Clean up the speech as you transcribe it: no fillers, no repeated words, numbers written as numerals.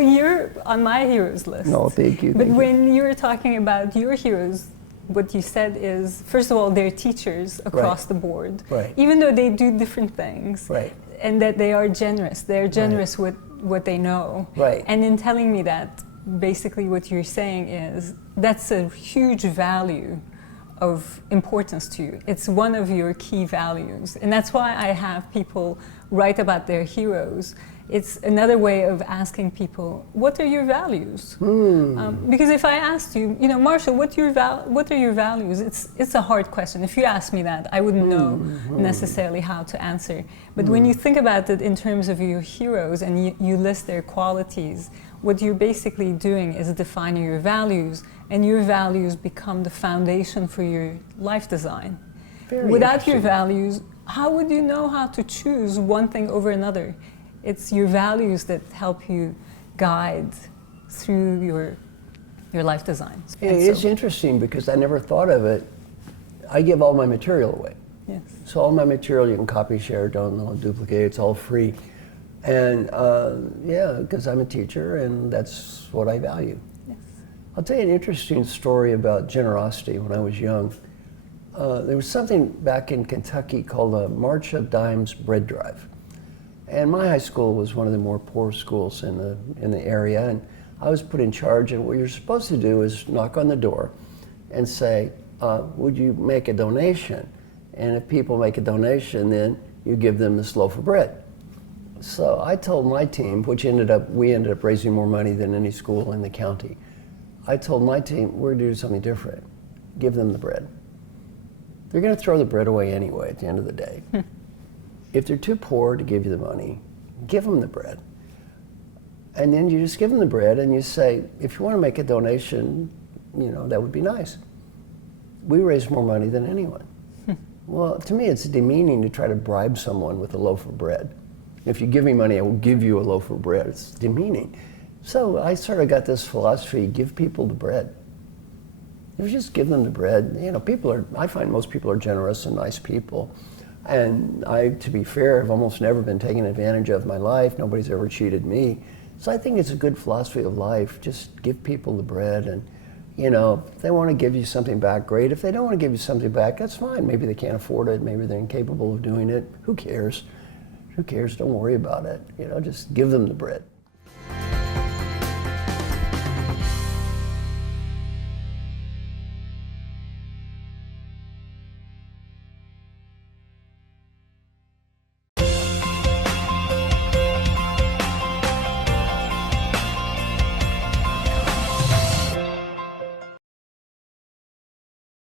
Well, you're on my heroes list. No, thank you. But Thank you. when you were talking about your heroes, what you said is, first of all, they're teachers across the board, Right. even though they do different things, Right. and that they are generous. They're generous with what they know. Right. And in telling me that, basically what you're saying is, that's a huge value of importance to you. It's one of your key values. And that's why I have people write about their heroes. It's another way of asking people, what are your values? Because if I asked you, Marshall, what are your values? It's a hard question. If you asked me that, I wouldn't know necessarily how to answer. But when you think about it in terms of your heroes and you list their qualities, what you're basically doing is defining your values, and your values become the foundation for your life design. Without your values, how would you know how to choose one thing over another? It's your values that help you guide through your life design. Yeah, it's interesting because I never thought of it. I give all my material away. Yes. So all my material you can copy, share, don't duplicate, it's all free. And yeah, because I'm a teacher and that's what I value. Yes. I'll tell you an interesting story about generosity when I was young. There was something back in Kentucky called the March of Dimes Bread Drive. And my high school was one of the more poor schools in the area, and I was put in charge, and what you're supposed to do is knock on the door and say, would you make a donation? And if people make a donation, then you give them this loaf of bread. So I told my team, which we ended up raising more money than any school in the county. I told my team, we're gonna do something different. Give them the bread. They're gonna throw the bread away anyway at the end of the day. If they're too poor to give you the money, give them the bread. And then you just give them the bread and you say, if you wanna make a donation, that would be nice. We raised more money than anyone. Well, to me, it's demeaning to try to bribe someone with a loaf of bread. If you give me money, I will give you a loaf of bread. It's demeaning. So I sort of got this philosophy, give people the bread. If you just give them the bread, I find most people are generous and nice people. And to be fair, I've almost never been taken advantage of in my life. Nobody's ever cheated me. So I think it's a good philosophy of life. Just give people the bread, and if they want to give you something back, great. If they don't want to give you something back, that's fine. Maybe they can't afford it. Maybe they're incapable of doing it. Who cares? Who cares? Don't worry about it. Just give them the bread.